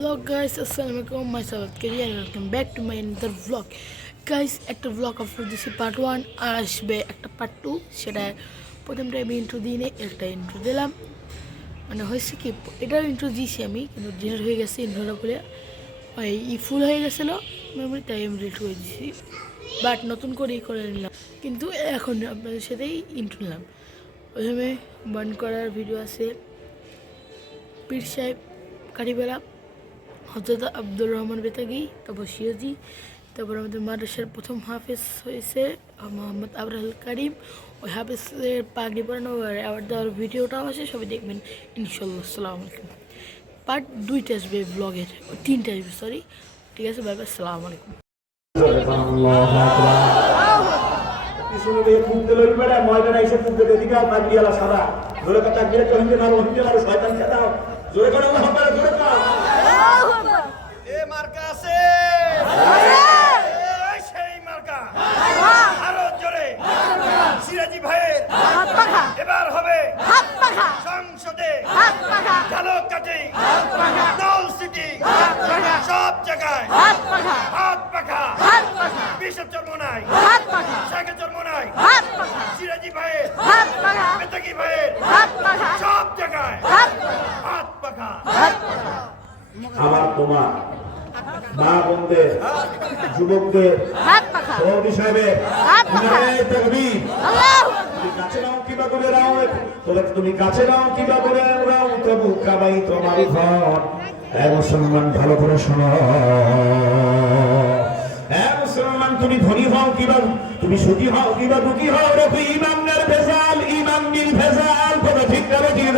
Hello guys, Assalamualaikum, myself Kiri and welcome back to my another vlog. Guys, একটা vlog upload দিছি part 1 আর আসবে একটা part 2। সেটা প্রথমটা আমি ইন্ট্রো দিই, একটা ইন্ট্রো দিলাম, মানে হয়েছে কি এটার ইন্ট্রো দিয়েছি আমি, কিন্তু ডিলিট হয়ে গেছে ইন্ট্রোটা বলে ফুল হয়ে গেছিলো মেমোরি, তাই আমি ডিলিট করে দিয়েছি, বাট নতুন করেই করে নিলাম। কিন্তু এখন আপনাদের সাথেই ইন্ট্রো নিলাম। প্রথমে বার্ন করার ভিডিও আছে, পীর সাহেব কারিবেলা, হজরত আব্দুর রহমান বেতাগি, তারপর সিরাজি, তারপর আমাদের মাদ্রাসার প্রথম হাফেজ হয়েছে মোহাম্মদ আবরাল কারিম। ওই হাফেজের পাগড়ি পরানো অ্যাওয়ার্ড দেওয়ার ভিডিওটাও আছে, সবাই দেখবেন ইনশাল্লাহ। আসসালামু আলাইকুম। পার্ট 2টা আসবে ব্লগের, 3টা আসবে, সরি। ঠিক আছে, বাই বাই, আসসালামু আলাইকুম। মার্কা আছে সেই মার্কা আরো জোরে সিরাজি ভাইয়ের এবার হবে সংসদে ঝালক কাঠি নল সিটি সব জায়গায় হাত পাখা বিশপ চর্মনাই শেখে চর্মনাই সিরাজি ভাইয়ের বেতাগি ভাইয়ের সব জায়গায় হাত পাখা। আমার তোমার মা বোনদের যুবকদের সৌদি সাহেবের কাছে নাও কিবা করে রাও, তুমি কাছে নাও কিবা করে রাও, তবু কাবাই তোমার ঘর। মুসলমান ভালো করে শোনো, মুসলমান তুমি ধনী হও কিবা, তুমি সুখী হও কিবা দুঃখী হও, রেখো ইমানের ভেজাল, ইমান ভেজাল, তবে ঠিক না ঠিক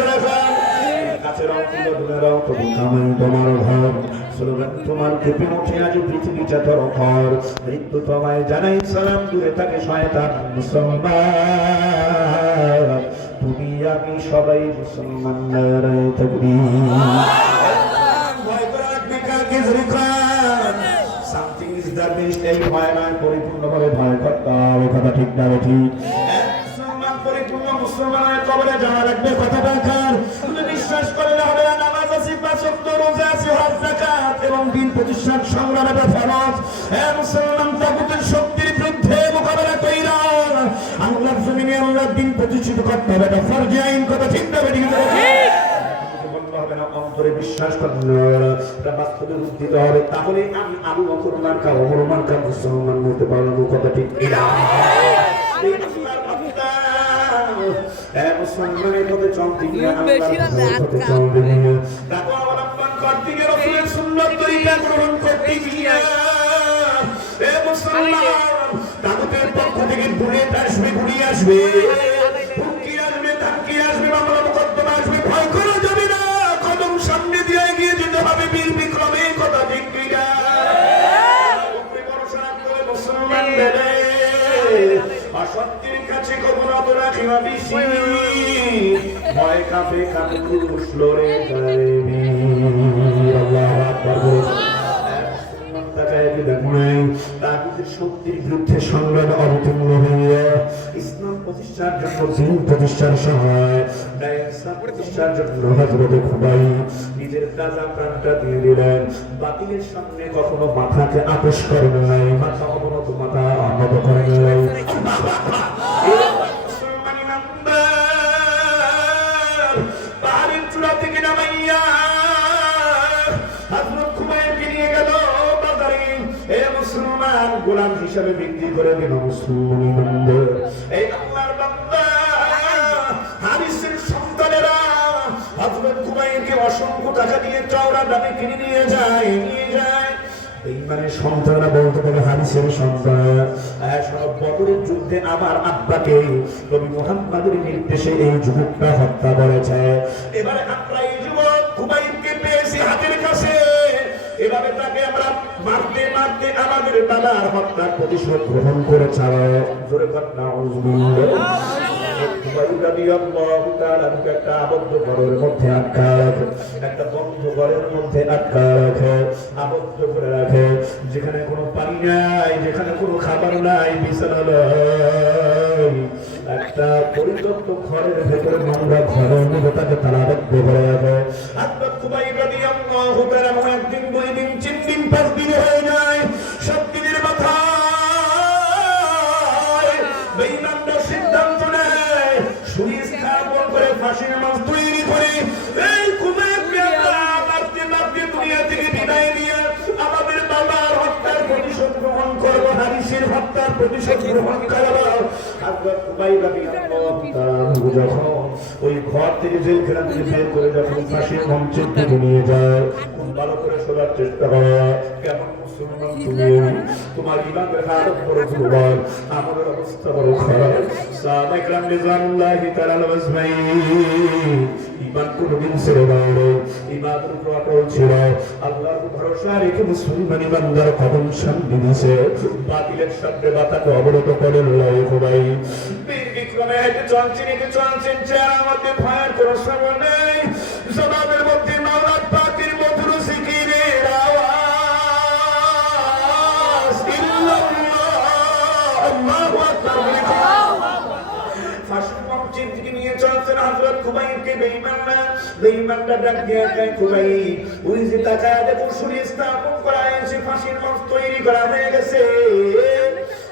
কাছে রাও কিবা দূরে রাও, তবু কামাই তোমার ঘর। স্লোগান তোমার কেঁপে উঠে আজ পৃথিবীটা তোর ঘর। মৃত্যু তোমায় জানাই সালাম, দূরে থাকে শয়তান। মুসলমান তুমি আমি সবাই মুসলমান, নারায়ে তাকবীর। ভয় করা লাগবে কাকে জরিখান, সামথিং ইজ দ্য বেস্ট। এই ভয় নয়, পরিপূর্ণভাবে ভয় করতে হবে, কথা ঠিক না ঠিক? মুসলমান পরিপূর্ণ মুসলমানের কবরে যাওয়া লাগবে, কথাটা কার? তুমি বিশ্বাস করলে হবে না, নামাজ আছে, পাঁচ ওয়াক্ত রোজা আছে, হজ যাকাত এবং দিন প্রতিষ্ঠার সংগ্রাম এটা ফরজ। মুসলমান তাগুতের শক্তির বিরুদ্ধে মোকাবেলা কইরা আল্লাহর জমিনে আল্লাহর দিন প্রতিষ্ঠিত করতে হবে, এটা ফরজ আইন, কথা ঠিক না ঠিক? হবে না, অন্তরে বিশ্বাস করতে হবে, এটা বাস্তবে উদ্দিত হবে, তাহলে আমি আবু বকর মার্কা ওমর মার্কা মুসলমান হতে পারবো, কথা ঠিক কিনা? মুসলমানের মধ্যে চলতে গিয়ে অবলম্বন করতে গিয়ে রাসূলের সুন্নাত তরিকা গ্রহণ করতে গিয়ে মুসলমান তাগুতের পক্ষ থেকে ঘুরে আসবে, ঘুরিয়ে আসবে, হুমকি আসবে, ধামকি আসবে, মামলা মোকদ্দমা আসবে, ভয় করা যাবে না, কদম সামনে দিয়ে এগিয়ে যেতে হবে বীর বিক্রমে, কথা ঠিক কিনা? ভরসা রাখতে হবে মুসলমান বেড়ে, অসত্যের কাছে কখনো তো রাখিবা বেশি, ভয় কাঁপে কাঁপে পুরুষ লড়ে যায় বীর। আল্লাহু আকবার। তাগুতের শক্তির বিরুদ্ধে সংগ্রাম অবতীর্ণ হইয়া ইসলাম প্রতিষ্ঠার জন্য, দিন প্রতিষ্ঠার সময় ইসলাম প্রতিষ্ঠার জন্য হযরত খুবাই নিজের তাজা প্রাণটা দিয়ে দিলেন। বাতিলের সামনে কখনো মাথাকে আপোষ করেন নাই, মাথা অবনত, মাথা অনত করেন নাই। পাহাড়ের চূড়া থেকে নামাইয়া হযরত খুবাইকে নিয়ে গেল বাজারে, মুসলমান গোলাম হিসাবে বিক্রি করে দিল মুসলমান। এই আল্লাহর বান্দা হারিসের সন্তানেরা হযরত খুবাইকে অসংখ্য টাকা দিয়ে চওড়া দামে কিনে নিয়ে যায়। বেঈমানের সন্তানরা বলতে পারে, হারিসের সন্তান সব বদরের যুদ্ধে আমার আব্বাকে নবী মুহাম্মদের নির্দেশে এই যুবকটা হত্যা করেছে। এবারে আমরা এই যুবক খুবাইবকে পেয়েছি হাতের কাছে, এভাবে তাকে আমরা মারতে মারতে আমাদের বাবার হত্যার প্রতিশোধ গ্রহণ করে ছাড়াও। জোরে কর নাউযুবিল্লাহ। একটা আবদ্ধ ঘরের মধ্যে আটকা রাখে, একটা বন্ধ ঘরের মধ্যে আটকা রাখে, আবদ্ধ করে রাখে, যেখানে কোনো পানি নাই, যেখানে কোনো খাবার নাই, বিছানা নাই, একটা পরিত্যক্ত ঘরের ভেতরে নোংরা ঘরের মধ্যে তাকে তালাবদ্ধ করা যায়। হযরত খুবাইব রাদিয়াল্লাহু তাআলা একদিন, 2 দিন, 3 দিন, 5 দিন হয়ে যায়। 7 দিনের মাথায় বেঈমানরা সিদ্ধান্ত নেয় সুস্থাপন করে ফাঁসির মাছ তৈরি করে এই খুবাইবকে আমরা মারতে দুনিয়া থেকে বিদায় দিয়ে আমাদের বাবার হত্যার প্রতিশোধ গ্রহণ করবো, হারিসের হত্যার প্রতিশোধ গ্রহণ করবো। হযরত খুবাইব রাদিয়াল্লাহু তাআলা যখন ওই ঘর থেকে জেলখানা থেকে বের করে যখন ফাঁসির মঞ্চের দিকে নিয়ে যায়, খুব ভালো করে শোনার চেষ্টা করে। কেমন মুসলমান তুমি, তোমার ইমানের হালত বড় দুর্বল, আমাদের অবস্থা বড় খারাপ। সাহাবায়ে কেরাম রিজওয়ানুল্লাহি তাআলা আলাইহিম ইমান কোনদিন ছেড়ে দেয়নি, ইমানের উপর অটল ছিল। আল্লাহর ভরসা রেখে মুসলমান ইমানদার কদম শান্তি দিছে, বাতিলের সামনে বাতাকে অবরোধ করেন ভাই। বীর বিক্রমে হেঁটে চলছেন আমাদের ভয়ের কোনো সময় নেই। জবাবের মধ্যে মাওলা পাকের মধুর জিকিরের আওয়াজ, আল্লাহু আকবার। ফাঁসির মঞ্চের দিকে নিয়ে চলছেন হযরত খুবাইবকে। বেঈমানরা ডাক দিয়ে কয়, খুবাইব ওই যে তাকায় দেখো সুস্থাপন করা হয়েছে, ফাঁসির মঞ্চ তৈরি করা হয়ে গেছে,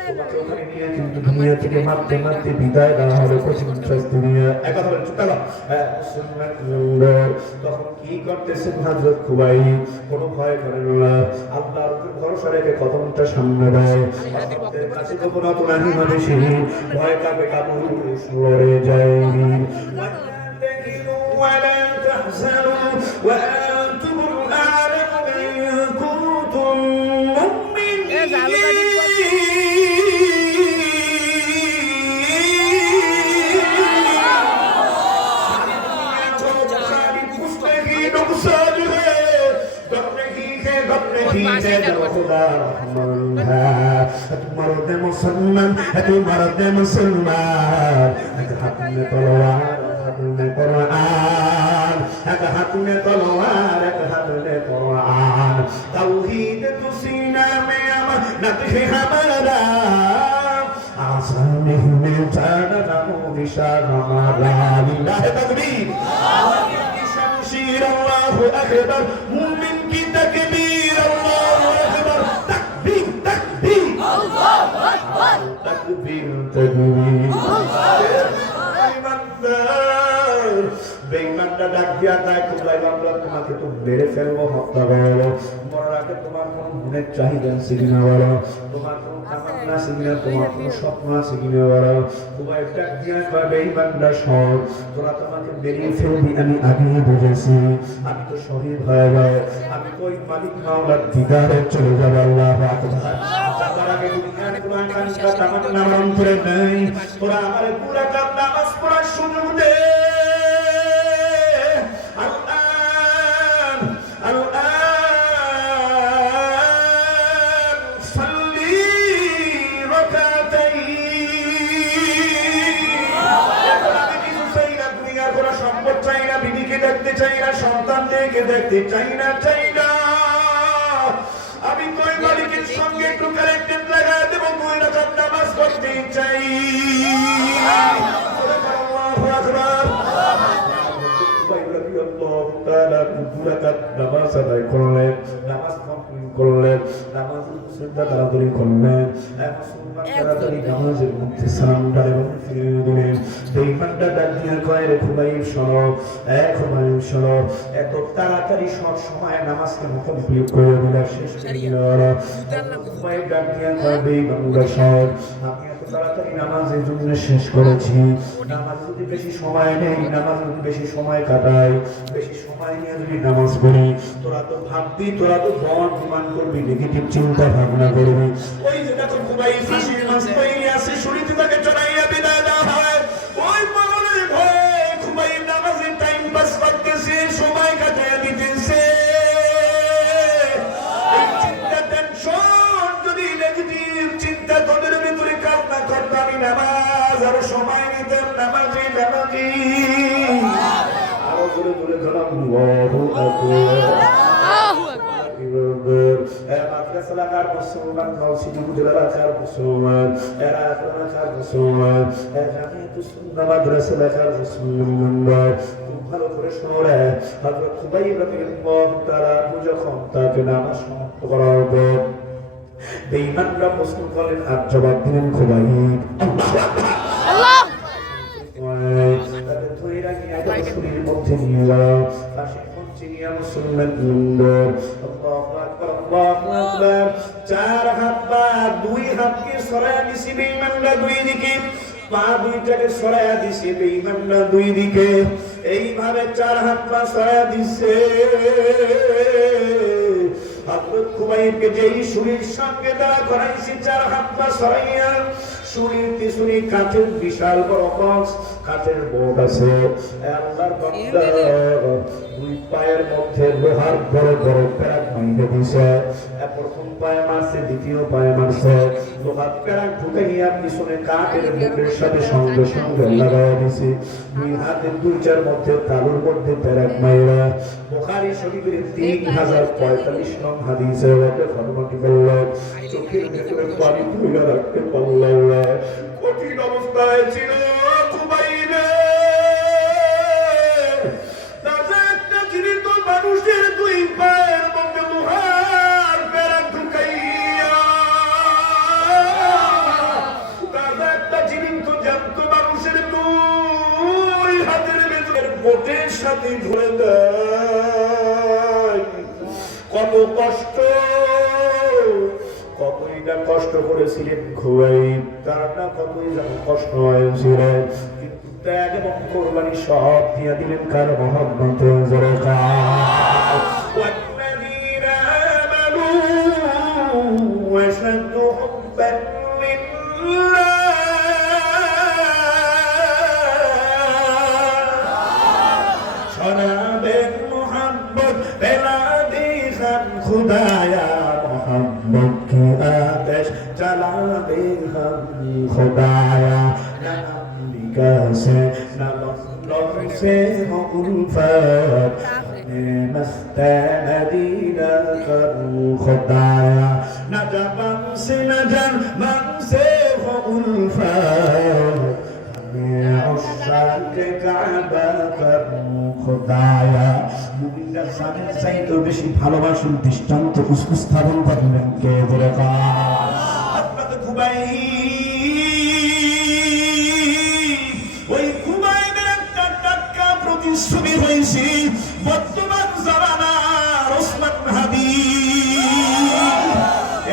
তোমাকে ওখানে নিয়ে কিন্তু দুনিয়া থেকে মারতে বিদায় দেওয়া হবে, প্রশংসার দুনিয়া। একথা বলে চুপ থাকো। তখন কি করতেছেন হযরত খুবাইব? কোনো ভয় করেন না, আল্লাহর উপর ভরসা রেখে কদমটা সামনে দেয়। আমাদের কাছে যখন অপরাধী হবে সে ভয় কাঁপে কাবু লড়ে যায়। ولا تحزنوا وأنتم الأعلون إن كنتم مؤمنين। मुसलमान एक हाथ में तलवार, हाथ में कुरान, एक हाथ में तलवार, एक हाथ में कुरान। तौहीद तो सीना में अमानत है हमारा, आसानी में जाना नामो निशान हमारा। लिल्लाह तकबीर, शमशीर अल्लाहु अकबर, मुमिन की तकबीर अल्लाहु अकबर, तकबीर तकबीर अल्लाहु अकबर, तकबीर तकबीर। বেঈমানরা ডাক দিয়া তাই খুবাইব আমরা তোমাকে তো মেরে ফেলবো, হত্যা করবো। মরার আগে তোমার কোন গুণের চাহিদা আছে কিনা বলো, তোমার কোন তামান্না আছে কিনা, তোমার কোন স্বপ্ন আছে কিনা বলো। খুবাইব ডাক দিয়া কয়, বেঈমানরা সব তোরা তোমাকে বেরিয়ে ফেলবি আমি আগেই বুঝেছি, আমি তো শহীদ হয়ে যাই, আমি তো ওই মালিক মাওলার দিদারে চলে যাবো। আল্লাহু আকবার। যাবার আগে দুনিয়ার কোন আকাঙ্ক্ষা তামান্না আমার অন্তরে নেই, তোরা আমার পুরা কাম নামাজ পড়ার সুযোগ দে। দেখতে চাই না, সন্তানদেরকে দেখতে চাই না, আমি তোর মালিকের সঙ্গে একটু কানেক্টেড লাগাই দেবো, 2 রাকাত নামাজ পড়তে চাই। আল্লাহু আকবার। নামাজ আদায় করলেন, নামাজ কমপ্লিট করলেন, নামাজ তাড়াতাড়ি করলেন, তাড়াতাড়ি নামাজের মধ্যে সালামটা এবং ফিরিয়ে দিলেন। বেঈমানরা ডাক দিয়ে কয়, রে খুবাইব শোনো, খুবাইব শোনো, এত তাড়াতাড়ি সব সময় নামাজ কেন কমপ্লিট করে দিলা, শেষ করে দিলা? খুবাইব ডাক দিয়ে কয়, বেঈমানরা শোন, আমি এত তাড়াতাড়ি নামাজের জন্য শেষ করেছি, নামাজ যদি বেশি সময় নেই, নামাজ যদি বেশি সময় কাটাই, বেশি সময় নিয়ে যদি নামাজ পড়ি, তোরা তো ভাববি, তোরা তো বিমান করবি, নেগেটিভ চিন্তা ভাবনা করবি। ওই যে দেখো খুবাইব ফাঁসির মাছ তৈরি আছে, শুনিতে তাকে চড়াইয়া বিদায় দেওয়া হয়। ওই মরণের ভয়ে খুবাইব নামাজের টাইম পাস করতেছে, সময় কাটাইয়া দিতেছে। এই চিন্তা, টেনশন যদি নেগেটিভ চিন্তা তোদের ভিতরে কাজ না করতো, আমি নামাজ আরো সময় নিতাম, নামাজি নামাজি আরো দূরে দূরে ধরাম। আল্লাহু আকবার। গাছ এলাকার মুসলমান, নলছিটি উপজেলা এলাকার মুসলমান, এরা এলাকার মুসলমান, জামিয়াতুস সুন্নাহ মাদ্রাসা এলাকার মুসলমান, খুব ভালো করে শোনো রে। হযরত খুবাইব রাদিয়াল্লাহু তাআলা যখন তাকে নামাজ সমাপ্ত করার পর বেঈমানরা প্রশ্ন করলেন, আর জবাব দিলেন খুবাইব আল্লাহ তাদের ধরে রাখি আগে শরীরের মধ্যে নিয়ে যাও, পাশে পৌঁছে নিয়ে মুসলমান নম্বর আল্লাহু আকবার, আল্লাহু আকবার। চার হাত পা দুই হাতকে সরায়া দিছি বেঈমানরা দুই দিকে, পা দুইটাকে সরায়া দিছে বেঈমানরা দুই দিকে, এইভাবে চার হাত পা সরায়া দিছে। হযরত খুবাইবকে যেই শরীর সঙ্গে দাঁড়া করাইছে চার হাত পা সরাইয়া, শরীর পিছনে কাঠের বিশাল বড় বক্স, কাঠের বোর্ড আছে, আল্লাহর বান্দা দুই পায়ের মধ্যে লোহার বড় বড় প্যারাক বাইন্ধে দিছে। প্রথম পায়ে মারছে, দ্বিতীয় পায়ে মারছে, লোহার প্যারাক ঢুকাইয়া পিছনে কাঠের বোর্ডের সাথে সঙ্গে সঙ্গে লাগাইয়া দিছে। দুই হাতের দুই চার মধ্যে তালুর মধ্যে প্যারাক মাইরা বুখারী শরীফের 3045 নং হাদিসে ফরমাটি বললেন, চোখের ভেতরে পানি ধুইয়া রাখতে পারলেন না। কঠিন অবস্থায় ছিল খুবাইবে, তাজা একটা জীবিত মানুষের দুই পায়ের মধ্যে লোহার প্যারাক ঢুকাইয়া, তাজা একটা জীবিত জ্যান্ত মানুষের দুই হাতের ভেতরে বোটের সাথে ধরে দেয়। কত কষ্ট, কতই না কষ্ট করেছিলেন খুবাইব, তার না কতই যেন কষ্ট হয়েছিল, কিন্তু ত্যাগ এবং কোরবানি সব দিয়ে দিলেন কার মহব্বতে। জোরে والذين آمنوا أشد حبا لله شنابن محبت بلا دیخن خدایا محبت کی آتش جلا دے ہم خدایا نہ امریکہ سے نہ لندن سے ہو الفت مست مدینہ کرو خدایا نہ جبن سے نہ جنبن سے ہو الفت عشاق কাবা করু খোদায়া। মুমিনরা জানের চাইতে বেশি ভালোবাসার দৃষ্টান্ত উপস্থাপন করলেন কে? বলে হযরত খুবাইব, ওই খুবাইবের একটা টাটকা প্রতিচ্ছবি হয়েছে বর্তমান জামানার ওসমান হাদি।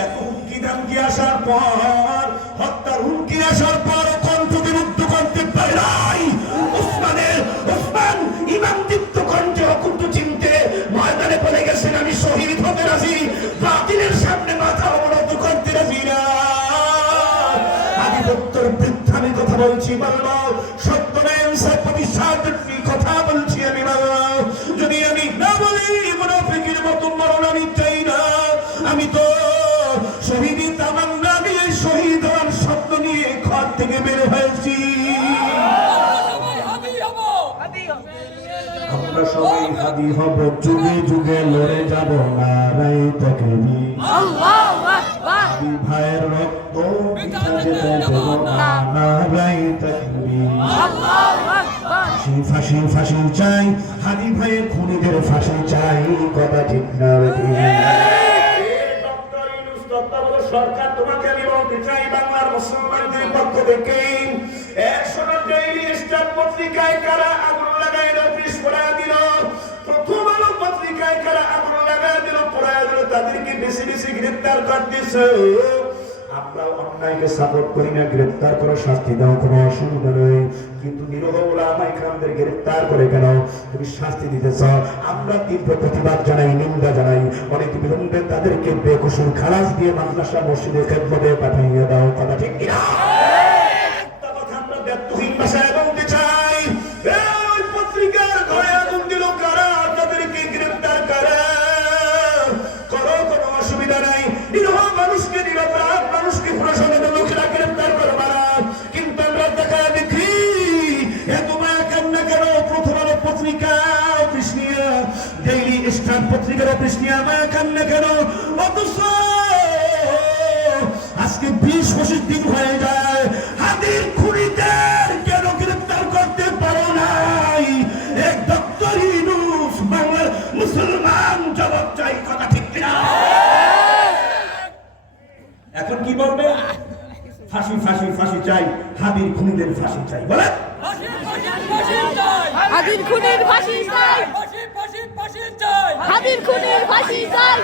এত হুমকি ধামকি আসার পর, হত্যার হুমকি আসার পর বলছি বলবো সত্য প্রতিষ্ঠার কথা বলছি আমি বাবা। যদি আমি না বলি মুনাফিকের মতো মরণ আমি চাই না। আমি তো শহীদি তামান্না নিয়ে শহীদ হওয়ার স্বপ্ন নিয়ে ঘর থেকে বের হয়েছি। আমরা সবাই হাদি হব, যুগে যুগে লড়ে যাব নারায়ে তাকবীর। আল্লাহু আকবার। ভাইয়ের রক্ত পিতা যেতে দেব না নারায়ে তাকবীর। আল্লাহু আকবার। ফাঁসি ফাঁসি চাই, হাদি ভাইয়ের খুনিদের ফাঁসি চাই, কথা ঠিক না বেঠিক? ডক্টর ইউনূস তত্ত্বাবধায়ক সরকার, তোমাকে আমি বলতে চাই বাংলার মুসলমানদের পক্ষ থেকে 100 ডেইলি স্টার পত্রিকায় কারা আগুন লাগায় অফিস পড়ায় দিল, প্রথম আলো পত্রিকায় কারা আগুন লাগায় দিল, পড়ায় দিল, তাদেরকে বেশি বেশি গ্রেফতার করতেছে। আমরা অন্যায়কে সাপোর্ট করি না, গ্রেফতার করে শাস্তি দাও, কোনো অসুবিধা নেই, কিন্তু নিরহ ওলামা ইকরামদের গ্রেফতার করে কেন তুমি শাস্তি দিতে চাও? আমরা তীব্র প্রতিবাদ জানাই, নিন্দা জানাই। অনেক বিলম্বে তাদেরকে বেকসুর খালাস দিয়ে মাদ্রাসা মসজিদে খেদমতে পাঠিয়ে দাও, কথা ঠিক কিনা? একটা কথা আমরা ব্যর্থহীন ভাষায় বলতে চাই, ওই পত্রিকার ঘরে আগুন দিল কারা, তাদেরকে গ্রেফতার করে করো, কোনো অসুবিধা নাই। নিরহ মানুষকে নিরপরাধ মানুষকে প্রশাসনের লোকেরা গ্রেফতার করবা না, কিন্তু আমরা দেখা দেখি এত মায়া কান্না কেন? প্রথম আলো পত্রিকা অফিস নিয়ে, ডেইলি স্টার পত্রিকার অফিস নিয়ে মায়া কান্না কেন? অথচ আজকে 20-25 দিন হয়ে যায় হাদির খুনিদের কেন গ্রেফতার করতে পারো নাই? এক ডক্টর ইউনূস বাংলার মুসলমান জবাব চাই, কথা ঠিক কিনা? এখন কি বলবে? ফাঁসি ফাঁসি ফাঁসি চাই, হাদির খুনিদের ফাঁসি চাই। বলে হাদির খুনির ফাঁসি চাই, হাদির খুনির ফাঁসি চাই,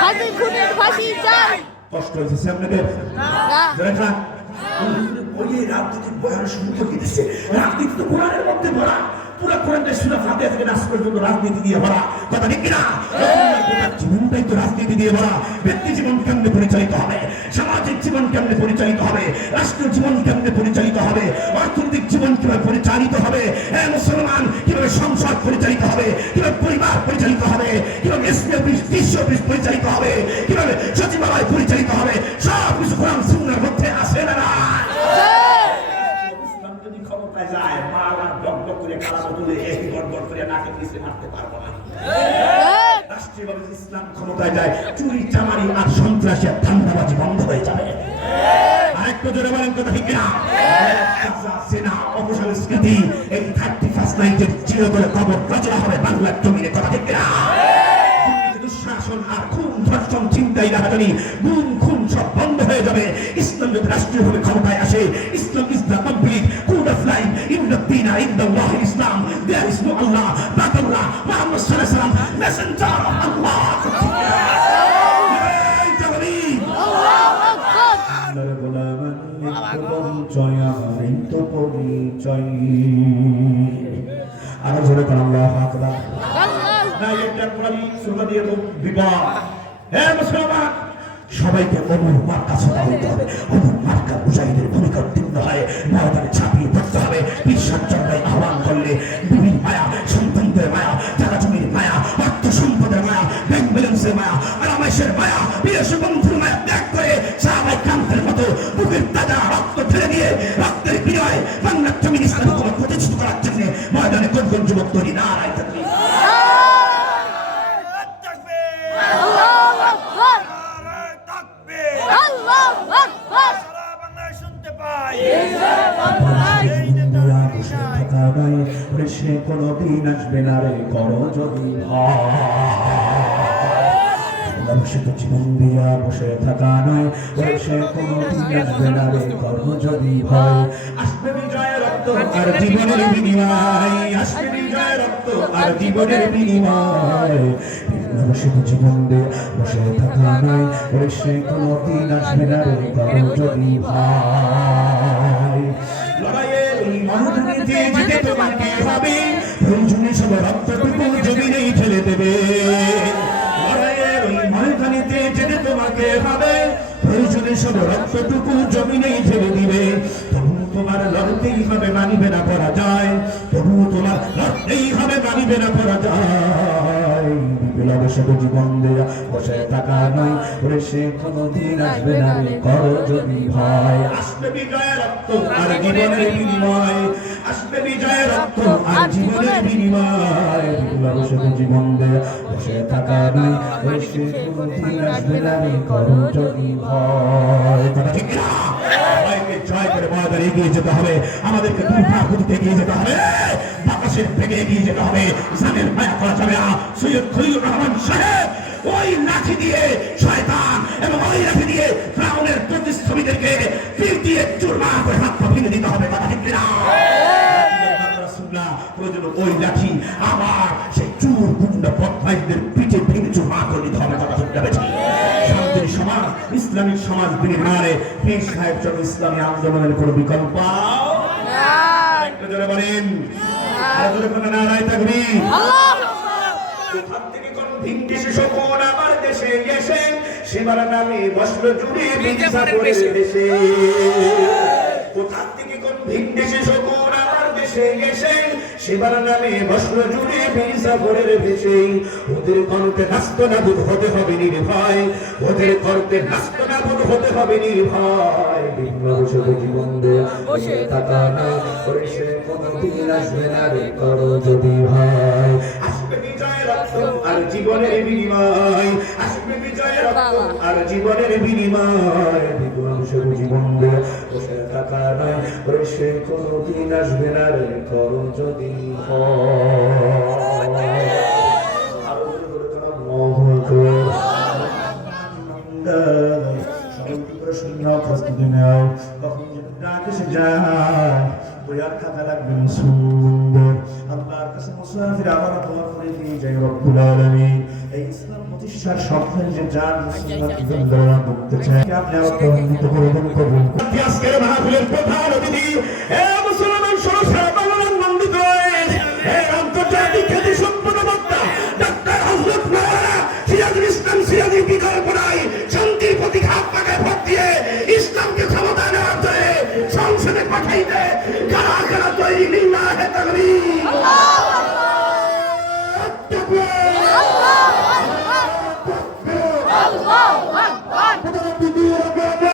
হাদির খুনির ফাঁসি চাই। কষ্ট হয়েছে আপনাদের? না। দেখা ওই রাজনীতির বয়ান শুরু করে দিচ্ছে। রাজনীতি তো কোরআনের মধ্যে ভরা, পুরো কোরআনের সূরা ফাতিহা থেকে নাস পর্যন্ত রাজনীতি দিয়ে ভরা, কথা ঠিক কিনা? জীবনটাই তো রাজনীতি দিয়ে ভরা। ব্যক্তি জীবন কেমনে পরিচালিত হবে, সামাজিক জীবন কেমনে পরিচালিত হবে, রাষ্ট্রীয় জীবন কেমনে পরিচালিত হবে, অর্থনৈতিক জীবন কিভাবে পরিচালিত হবে, মুসলমান কিভাবে সংসদ পরিচালিত হবে, কিভাবে পরিবার পরিচালিত হবে, কিভাবে এসপি অফিস, ডিসি অফিস পরিচালিত হবে, কিভাবে সচিবালয় পরিচালিত হবে, সব কিছু কোরআন সুন্নাহর মধ্যে আসে না? ইসলাম যদি ক্ষমতায় যায়, বারবার ডক ডক করে কালা বোতলে এই গড়গড় করে নাকে নিচে মারতে পারবো না। রাষ্ট্রীয়ভাবে ইসলাম ক্ষমতায় যায়, চুরি চামারি আর সন্ত্রাসী আর ধান্দাবাজি বন্ধ হয়ে যাবে। আরেকটু জোরে বলেন, কথা ঠিক কিনা? সেনা অপসংস্কৃতি এই 31st নাইটের চিরতরে কবর রচনা হবে বাংলার জমিনে, কথা ঠিক কিনা? দুঃশাসন আর খুন ধর্ষণ চিন্তাই রাজধানী গুম খুন সব বন্ধ হয়ে যাবে। ইসলাম যদি রাষ্ট্রীয়ভাবে ক্ষমতায় আসে, Islam is the complete code of life in the দীন ইন দ্য ওয়াহ Islam. There is no Allah but Allah, Muhammad সাল্লাল্লাহু আলাইহি ওয়াসাল্লাম মেসেঞ্জার অফ আল্লাহ। আল্লাহু আকবার। আল্লাহর গোলামের নিত্য পরিচয়, আমার নিত্য পরিচয়। আরো জোরে বলেন আল্লাহু আকবার। না এটা কোরআনী সূরা দিয়ে তো বিবাদ। হে মুসলমান, সবাইকে অমর মার্কা ছোটা হইতে হবে। অমর মার্কা মুজাহিদের ভূমিকা উত্তীর্ণ হয়, ময়দানে ছাপিয়ে পড়তে হবে। বিশ্বাস চন্দ্রায় আহ্বান করলে বিবির মায়া, সন্তানদের মায়া, টাকা জমির মায়া, অর্থ সম্পদের মায়া, ব্যাংক ব্যালেন্সের মায়া, আরামাইশের মায়া, বিদেশি বন্ধুর মায়া ত্যাগ করে সাহাবায়ে কান্তের মতো বুকের তাজা রক্ত ঢেলে দিয়ে রক্তের বিনিময়ে বাংলার জমিন ইসলামী হুকুমত প্রতিষ্ঠিত করার জন্য ময়দানে কোন কোন যুবক তৈরি? নারায়ে তাকবীর। আল্লাহু আকবার। আল্লাহু আকবার। সারা বাংলায় শুনতে পাই। সে কোনদিন আসবে না রে, করো যদি ভয়। জীবন দিয়া বসে থাকা নয়, সে কোনদিন আসবে না রে, করো যদি ভয়। আসবে বিজয় রক্ত আর জীবনের বিনিময়, আসবে বিজয় রক্ত আর জীবনের বিনিময়। বসে জীবন দিয়ে বসে থাকা নয়, সে কোনদিন আসবে না রে, করো যদি ভয়। লড়াইয়ের এই ময়দানেতে জিতে তোমাকে হবে, প্রয়োজনে সব রক্তটুকু জমিনেই ঢেলে দেবে। লড়াইয়ের ওই ময়দানেতে যেতে তোমাকে হবে, প্রয়োজনে সব রক্তটুকু জমিনেই ঢেলে দিবে। তবু তোমার লড়তেই হবে, মানিবে না পরাজয়। তবু তোমার লড়তেই হবে, মানিবে না পরাজয়। বসে জীবন দেয়া বসে থাকা নয়, সে কোনদিন আসবে না রে, করো যদি ভয়। আসবে বিজয় রক্ত আর জীবনের বিনিময়, আসবে বিজয় রক্ত আর জীবনের বিনিময়। বসে জীবন দেয়া বসে থাকা নয়, সে কোনদিন আসবে না রে, করো যদি ভয়। কথা ঠিক না? ভয়কে জয় করে ময়দানে এগিয়ে যেতে হবে, আমাদেরকে দুর্ভাগ্যতে এগিয়ে যেতে হবে, বাতাসের বেগে এগিয়ে যেতে হবে। ইসলামের মায়া করা যাবে না। সৈয়দ খলিলুর রহমান সাহেব ওই লাঠি দিয়ে শয়তান এবং ওই লাঠি দিয়ে ফিরআউনের প্রতিষ্ঠামীদেরকে তীর দিয়ে চূরমার করে হাত পা ভেঙে দিতে হবে, কথা ঠিক না? প্রয়োজন ওই লাঠি আবার সেই চুর গুন্ডা বদমাইশদের পিঠে ভেঙে চূরমার করে দিতে হবে, কথা ঠিক না? শান্তির সমাজ, ইসলামিক সমাজ বিনির্মাণে পীর সাহেব জন্য ইসলামী আন্দোলনের কোনো বিকল্প বলেন। নারায়ে তাকবীর। কোথা থেকে কোন ভিনদেশি শকুন আমার দেশে এসে সেবার নামে বসলো জুড়ে বিনসাগরের দেশে। কোথা থেকে কোন ভিনদেশি শকুন আমার দেশে এসে সেবার নামে বসলো জুড়ে বিনসাগরের দেশে। ওদের কণ্ঠে নাস্তানাবুদ হতে হবে নির্ভয়, ওদের কণ্ঠে নাস্তানাবুদ হতে হবে নির্ভয়। বসে জীবন দেয়া বসে থাকা নয়, সে কোনদিন আসবে না রে, করো যদি ভয়। আসবে বিজয় রক্ত আর জীবনের বিনিময়, আসবে বিজয় রক্ত আর জীবনের বিনিময় বিধ্বংসের জীবন দিয়ে বসে থাকা নয় ওরে সে কোনোদিন আসবে না রে করো যদি আরো করে তোরা প্রস্তুতি নেও তখন যদি ডাক এসে যায় ওই আর থাকা লাগবে না সুন্দর আল্লাহর কাছে মুসাফির আমার তোমার করে দিয়ে যাই রব্বুল আলামিন এই ইসলাম প্রতিষ্ঠার স্বপ্নে যে যান মুসলমান জিন্দারা করতে চায় আপনি আমার তৌফিক করবেন কবুল আজকের মাহফিলের প্রধান অতিথি হে মুসলমান সরসারা বাংলার নন্দিত হে আন্তর্জাতিক খ্যাতি সম্পন্ন বক্তা ডাক্তার হযরত মাওলানা সিরাজুল ইসলাম সিরাজি বিকল্পনায় শান্তির প্রতীক হাত পাকায় ভোট দিয়ে ইসলামকে ক্ষমতা নেওয়ার জন্য সংসদে পাঠাইতে কারা কারা তৈরি লিল্লাহে তাকবীর